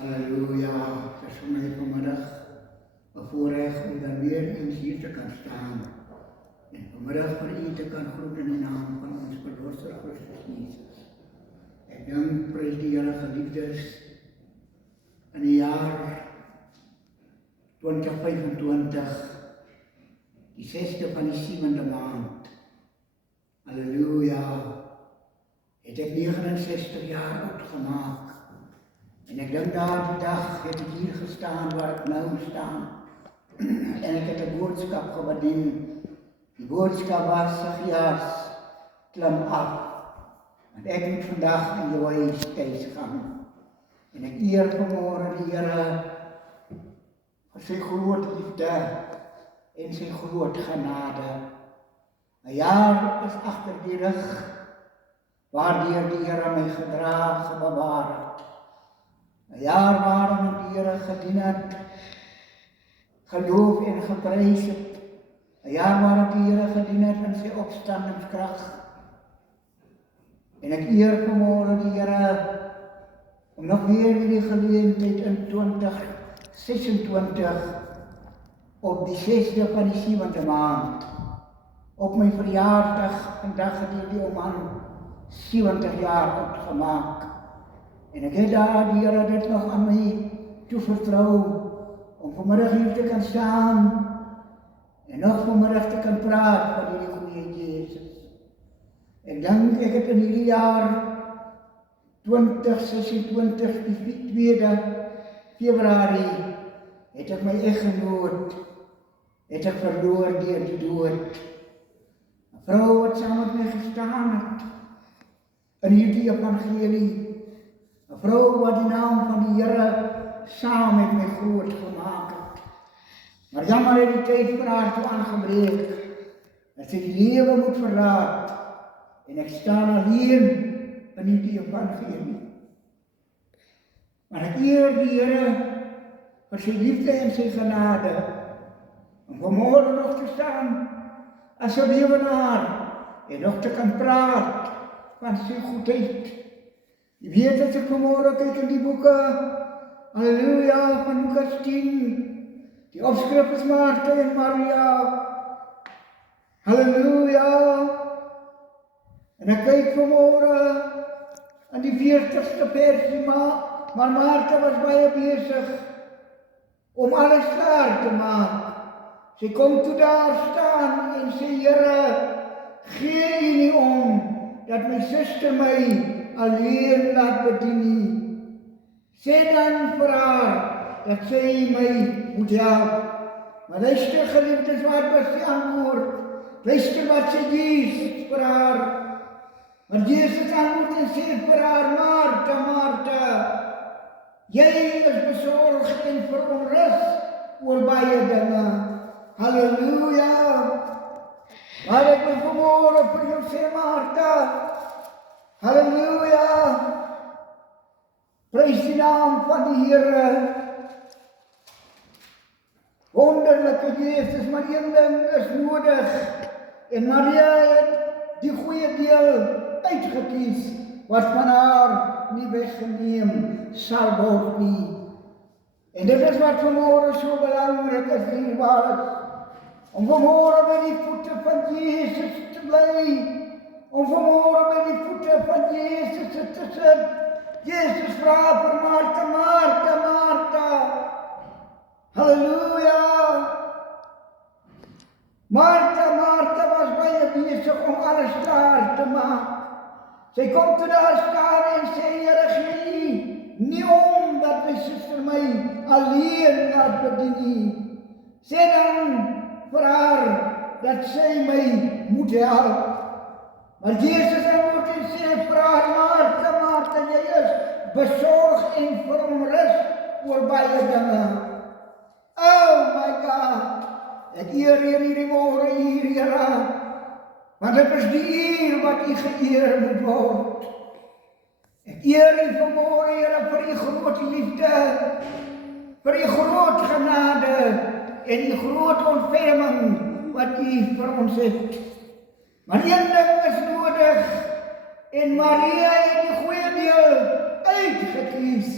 Halleluja, het is voor mij vanmiddag een voorrecht om dan weer eens hier te kan staan. En vanmiddag voor u te kan groeten in de naam van ons verlosser Christus Jezus. Ik dank, prijs die Here geliefdes, in het jaar 2025, die 6e van die 7e maand. Halleluja, het ek 69 jaar oud gemaakt. En ik denk daar die dag heb ik hier gestaan waar ik nou sta. En ik heb de boodschap gewadiend. Die boodschap was, Sagias, klim af. Want ik moet vandaag in jouw huis thuis gaan. En ik eer vanmorgen die Here voor zijn grote liefde en zijn grote genade. Een jaar is achter die rug, waardeur die Here mij gedragen, bewaard. Een jaar waarin ik die Here gedien het, geloof en geprys het. Een jaar waarin ik die Here gedien het in sy opstandingskracht. En ek eer vanmorgen die Here om nog weer die geleentheid in 2026 op die 6e van die 7e maand, op mijn verjaardag, vandag het die man 70 jaar oud gemaakt. En ik heb daar die Here dit nog aan mij toevertrouwd, om vanmiddag hier te kan staan, en nog vanmiddag te kan praten van die goede Jezus. Ik denk, ik heb in hierdie jaar 2026, die 2e Februarie, het ek my eggenoot, het ek verloor deur die dood. 'n Vrou wat saam met my gestaan het, in hierdie evangelie, 'n vrou wat die naam van die Here saam met my groot gemaakt het. Maar jammer het die tyd vir haar toe aangebreek, dat sy die lewe moet verlaat, en ek staan alleen in hierdie evangelie. Maar ek eer die Here vir sy liefde en sy genade, om vanmorgen nog te staan as 'n lewenaar, en nog te kan praat van sy goedheid. Je weet dat ik vanmorgen kijk in die boeken, halleluja, van Lucas 10, die opschrift is Maarten en Maria, halleluja. En ik kijk vanmorgen aan die 40ste versie, maar Maarten was baie bezig om alles klaar te maken. Sy komt toe daar staan en sê, Here, gee U nie om, dat my suster my alleen laat bedien nie. Sê dan vir haar, dat sy my moet help. Maar luister geliefdes, wat was die antwoord? Luister wat sê Jezus vir haar. Maar Jezus antwoord en sê vir haar, Maarten, Maarten, jy is bezorgd en veronrus oor baie dinge. Halleluja. Maar ek wil vanmorgen vir jou sê, Maarten, halleluja. Prys die naam van die Here. Wonderlijke Jezus, maar een ding is nodig. En Maria het die goeie deel uitgekies, wat van haar nie weggeneem sal word nie. En dit is wat vanmorgen so belangrik is, dierbaar, om vanmorgen by die voete van Jezus te bly, om vanmorgen by die voete van Jezus te sit. Jezus vra vir Maarten, Maarten, Maarten. Halleluja. Maarten, Maarten was baie bezig om alles klaar te maak. Sy kom toe daar staan en sê, Here, gee nie om dat my suster my alleen laat bedien nie. Sê dan vir haar dat sy my moet help. Maar Jezus antwoord en sê vir haar, Maarten, Maarten, jy is bezorgd en veronrus oor baie dinge. Oh my God, ek eer hier hierdie môre hier, Here, want dit is die eer wat U geëer moet word. Ek eer U vanmôre, Here, vir U groot liefde, vir U groot genade en U groot ontferming wat U vir ons het. Maar een ding is nodig, en Maria het die goeie deel uitgekies,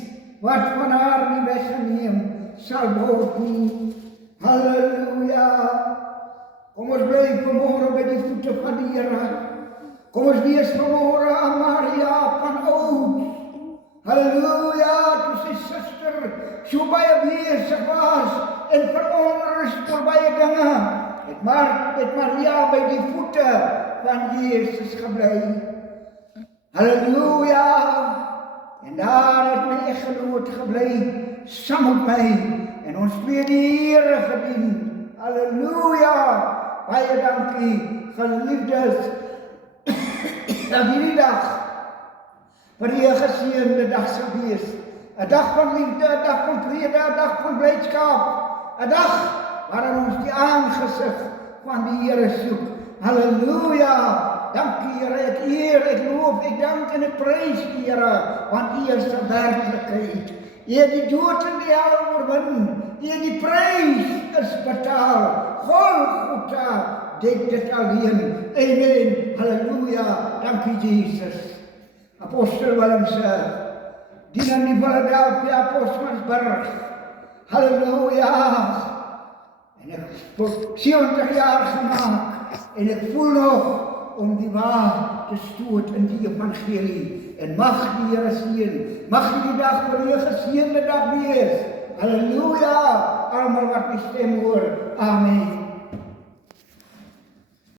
wat van haar nie weggeneem sal word nie. Halleluja. Kom ons bly vanmôre by die voete van die Here. Kom ons wees vanmôre aan Maria van Oud. Halleluja, toe sy suster so baie besig was en verontrust oor baie dinge, het Maria by die voete van Jesus gebly. Halleluja. En daar het my eggenoot gebly saam met my en ons twee die Here gedien. Halleluja. Baie dankie, geliefdes, dat hierdie dag vir die geseënde dag sal wees. 'n dag van liefde, 'n dag van vrede, 'n dag van blydskap, 'n dag waarin ons die aangesig van die Here soek. Halleluja. Dankie Here, ek eer, ek loof, ek dank en ek prys die Here, want U is 'n werklikheid. U het die dood en die hel oorwin. U het die prys is betaal. Golgotha dek dit alleen. Amen. Halleluja. Dankie Jesus. Apostel Willemse, dien in die Philadelphia Postmansburg. Halleluja. En ek het 70 jaar gemaak en ek voel nog om die waar te stoot in die evangelie. En mag die Here seën. Mag die dag vir u geseënde dag wees. Halleluja. Almal wat my stem hoor. Amen.